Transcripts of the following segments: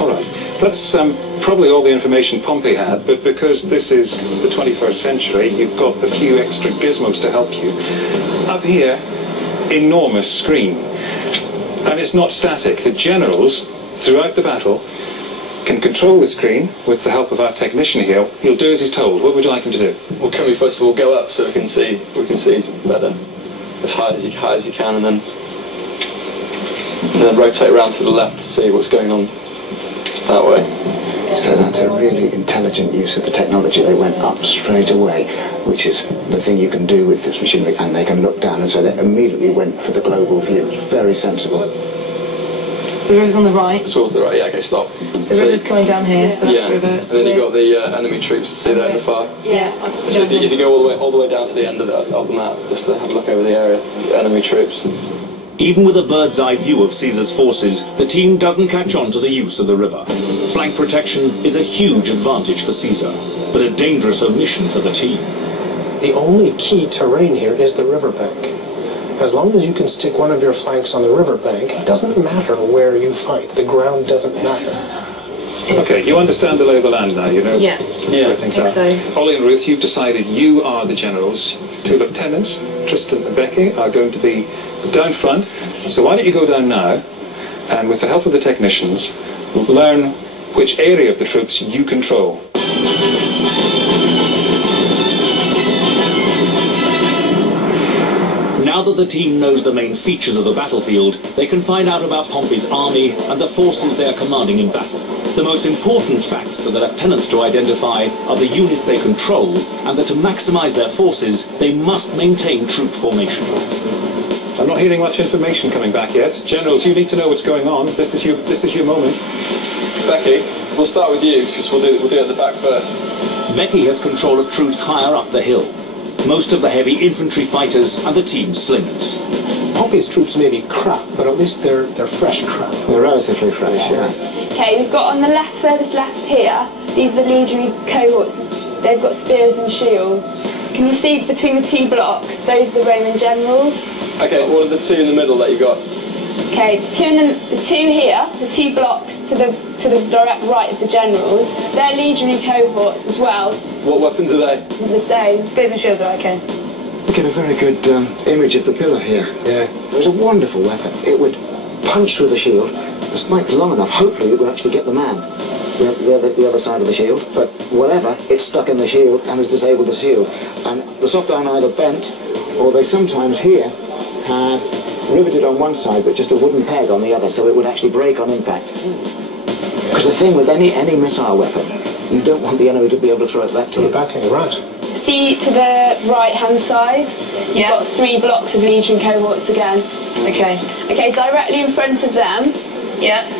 All right. That's probably all the information Pompey had, but because this is the 21st century, you've got a few extra gizmos to help you. Up here, enormous screen. And it's not static. The generals, throughout the battle, can control the screen with the help of our technician here. He'll do as he's told. What would you like him to do? Well, can we first of all go up so we can see better, as high as you can, and then rotate around to the left to see what's going on that way. So that's a really intelligent use of the technology. They went up straight away, which is the thing you can do with this machinery, and they can look down, and so they immediately went for the global view. Very sensible. So the river's on the right. It's all to the right, yeah, okay, stop. So the river's coming down here, so that's the river. And then you've got the enemy troops, see that in the far. Yeah. So if you go all the way down to the end of the map, just to have a look over the area, the enemy troops. Even with a bird's eye view of Caesar's forces, the team doesn't catch on to the use of the river. Flank protection is a huge advantage for Caesar, but a dangerous omission for the team. The only key terrain here is the riverbank. As long as you can stick one of your flanks on the riverbank, it doesn't matter where you fight. The ground doesn't matter. Okay, you understand the lay of the land now, you know? Yeah. I think so. Ollie and Ruth, you've decided you are the generals. 2 lieutenants, Tristan and Becky, are going to be down front. So why don't you go down now, and with the help of the technicians, learn which area of the troops you control. Now that the team knows the main features of the battlefield, they can find out about Pompey's army and the forces they are commanding in battle. The most important facts for the lieutenants to identify are the units they control, and that to maximize their forces, they must maintain troop formation. I'm not hearing much information coming back yet. Generals, you need to know what's going on. This is your moment. Becky, we'll start with you, because we'll do it at the back first. Becky has control of troops higher up the hill. Most of the heavy infantry fighters and the team's slingers. Pompey's troops may be crap, but at least they're fresh crap. They're relatively fresh, yeah. Okay, we've got on the left, furthest left here, these are the legionary cohorts. They've got spears and shields. Can you see between the 2 blocks, those are the Roman generals? Okay, what are the 2 in the middle that you've got? Okay, the two here, the 2 blocks to the direct right of the generals, they're legionary cohorts as well. What weapons are they? They're the same. Spears and shields are okay. We get a very good image of the pillar here. Yeah. It was a wonderful weapon. It would punch through the shield. The spike's long enough. Hopefully it would actually get the man. The other side of the shield. But whatever, it's stuck in the shield and has disabled the shield. And the soft iron either bent, or they sometimes here had riveted on one side but just a wooden peg on the other, so it would actually break on impact. Because the thing with any missile weapon, you don't want the enemy to be able to throw it back to you. Back in the right. See to the right-hand side, you've got 3 blocks of legionary cohorts again. Okay. Okay, directly in front of them,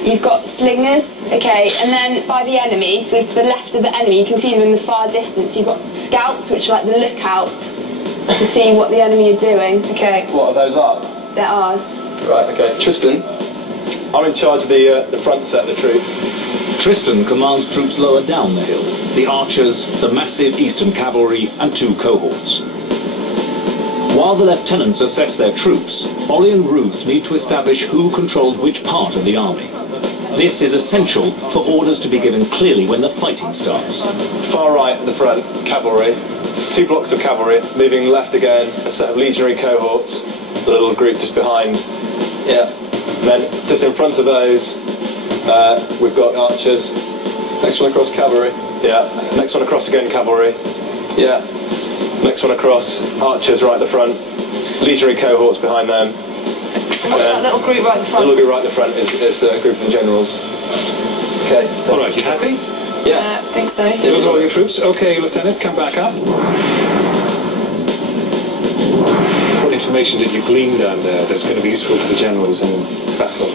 you've got slingers, okay, and then by the enemy, so to the left of the enemy, you can see them in the far distance, you've got scouts, which are like the lookout, to see what the enemy are doing. Okay. What are those ours? They're ours. Right, okay. Tristan, I'm in charge of the front set of the troops. Tristan commands troops lower down the hill, the archers, the massive eastern cavalry, and 2 cohorts. While the lieutenants assess their troops, Ollie and Ruth need to establish who controls which part of the army. This is essential for orders to be given clearly when the fighting starts. Far right at the front, cavalry. 2 blocks of cavalry, moving left again, a set of legionary cohorts, the little group just behind. Yeah. And then just in front of those, we've got archers. Next one across, cavalry. Yeah. Next one across again, cavalry. Yeah. Next one across, archers right at the front. Legionary cohorts behind them. And what's that little group right at the front? The little group right at the front is a group of generals. Okay. All right, you happy? Yeah, I think so. Those are all your troops. Okay, lieutenants, come back up. What information did you glean down there that's going to be useful to the generals in battle?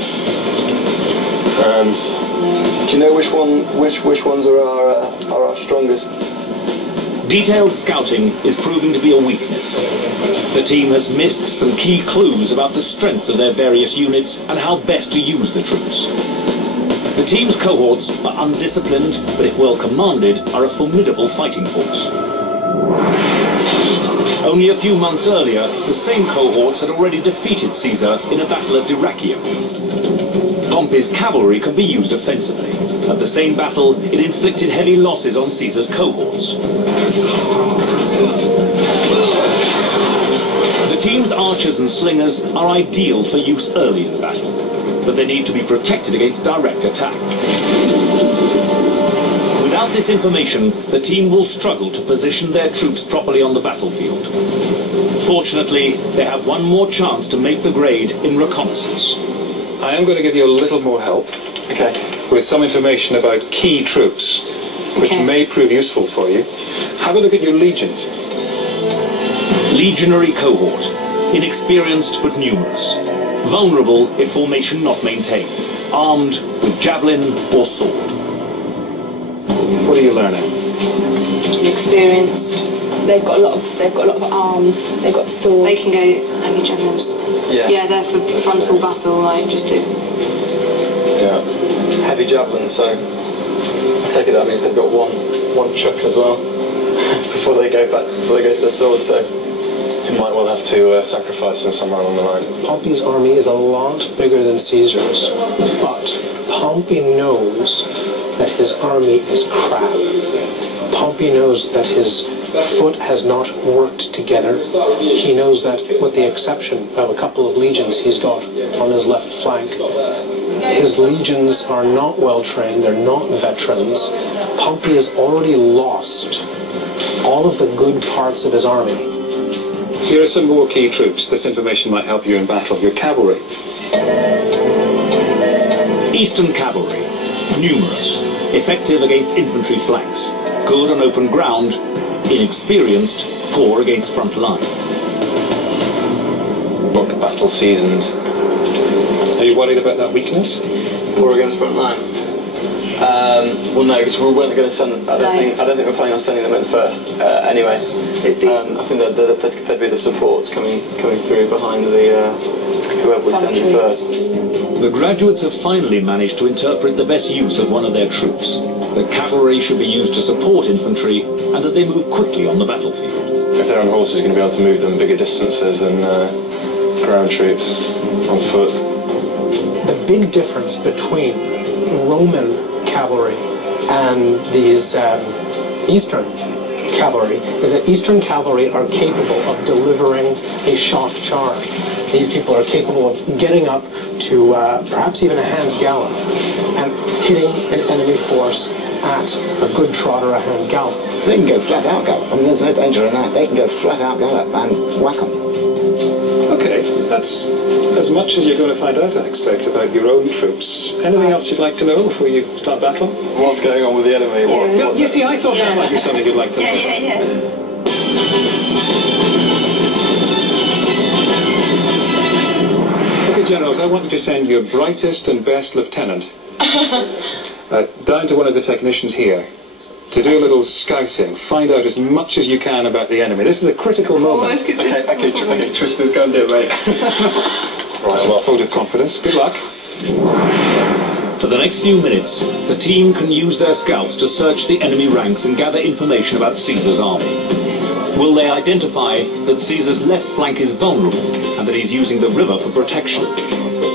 Do you know which ones are our strongest? Detailed scouting is proving to be a weakness. The team has missed some key clues about the strengths of their various units and how best to use the troops. The team's cohorts are undisciplined, but if well commanded, are a formidable fighting force. Only a few months earlier, the same cohorts had already defeated Caesar in a battle at Dyrrhachium. Pompey Pompey's cavalry can be used offensively. At the same battle, it inflicted heavy losses on Caesar's cohorts. The team's archers and slingers are ideal for use early in battle, but they need to be protected against direct attack. Without this information, the team will struggle to position their troops properly on the battlefield. Fortunately, they have one more chance to make the grade in reconnaissance. I am going to give you a little more help. Okay. With some information about key troops, which may prove useful for you. Have a look at your legions. Legionary cohort. Inexperienced but numerous. Vulnerable if formation not maintained. Armed with javelin or sword. What are you learning? Experienced. They've got a lot of arms. They've got swords. They can go heavy javelins. Yeah. Yeah, they're for frontal battle, like just to. Yeah. Heavy javelins, so I take it that means they've got one chuck as well before they go to the sword, so you might well have to sacrifice them somewhere along the line. Pompey's army is a lot bigger than Caesar's, but Pompey knows that his army is crap. Pompey knows that his foot has not worked together. He knows that, with the exception of a couple of legions he's got on his left flank, his legions are not well trained, they're not veterans. Pompey has already lost all of the good parts of his army. Here are some more key troops. This information might help you in battle. Your cavalry. Eastern cavalry. Numerous. Effective against infantry flanks. Good on open ground. Inexperienced. Poor against front line. Not battle seasoned. Are you worried about that weakness? Poor against front line. Well, no, because we weren't going to send. I don't think we're planning on sending them in first. Anyway, I think there'd be the supports coming through behind the whoever we send in first. The graduates have finally managed to interpret the best use of one of their troops. The cavalry should be used to support infantry, and that they move quickly on the battlefield. If they're on horses, you're going to be able to move them bigger distances than ground troops on foot. The big difference between Roman cavalry and these Eastern cavalry is that Eastern cavalry are capable of delivering a shock charge. These people are capable of getting up to perhaps even a hand gallop and hitting an enemy force at a good trot or a hand gallop. They can go flat out gallop. I mean, there's no danger in that. They can go flat out gallop and whack them. Okay, that's as much as you're going to find out, I expect, about your own troops. Anything else you'd like to know before you start battle? What's going on with the enemy? Yeah, you see, I thought that might be something you'd like to know. Yeah. Okay, Generals, I want you to send your brightest and best lieutenant down to one of the technicians here to do a little scouting, find out as much as you can about the enemy. This is a critical moment. Okay, Tristan, go and do it, mate. Right, so a vote of confidence. Good luck. For the next few minutes, the team can use their scouts to search the enemy ranks and gather information about Caesar's army. Will they identify that Caesar's left flank is vulnerable and that he's using the river for protection?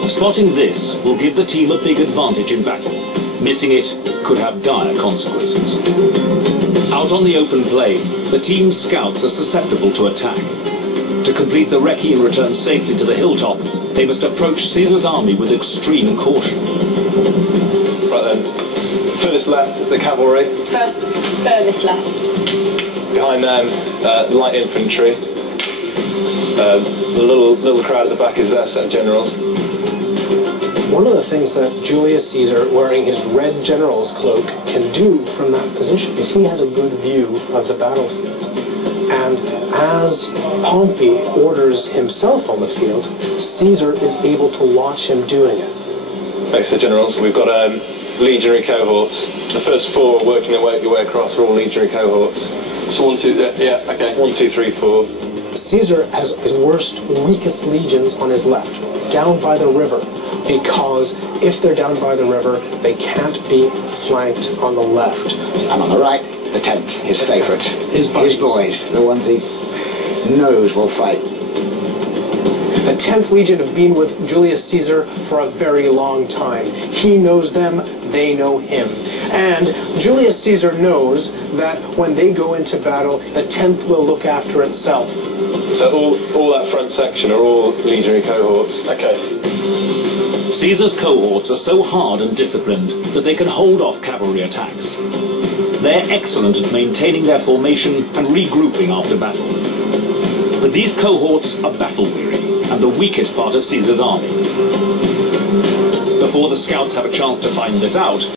Spotting this will give the team a big advantage in battle. Missing it could have dire consequences. Out on the open plain, the team's scouts are susceptible to attack. To complete the recce and return safely to the hilltop, they must approach Caesar's army with extreme caution. Right then, furthest left, the cavalry. Furthest left. Behind them, light infantry. The little crowd at the back is their set of generals. One of the things that Julius Caesar, wearing his red general's cloak, can do from that position is he has a good view of the battlefield. And as Pompey orders himself on the field, Caesar is able to watch him doing it. Next to generals, we've got legionary cohorts. The first four working their way across are all legionary cohorts. So 1, 2, yeah, okay. 1, 2, 3, 4. Caesar has his worst, weakest legions on his left, down by the river, because if they're down by the river, they can't be flanked on the left. And on the right, the 10th, his favourite. His boys, the ones he knows will fight. The The 10th Legion have been with Julius Caesar for a very long time. He knows them, they know him. And Julius Caesar knows that when they go into battle, the 10th will look after itself. So all that front section are all legionary cohorts? Okay. Caesar's cohorts are so hard and disciplined that they can hold off cavalry attacks. They're excellent at maintaining their formation and regrouping after battle. But these cohorts are battle-weary and the weakest part of Caesar's army. Before the scouts have a chance to find this out,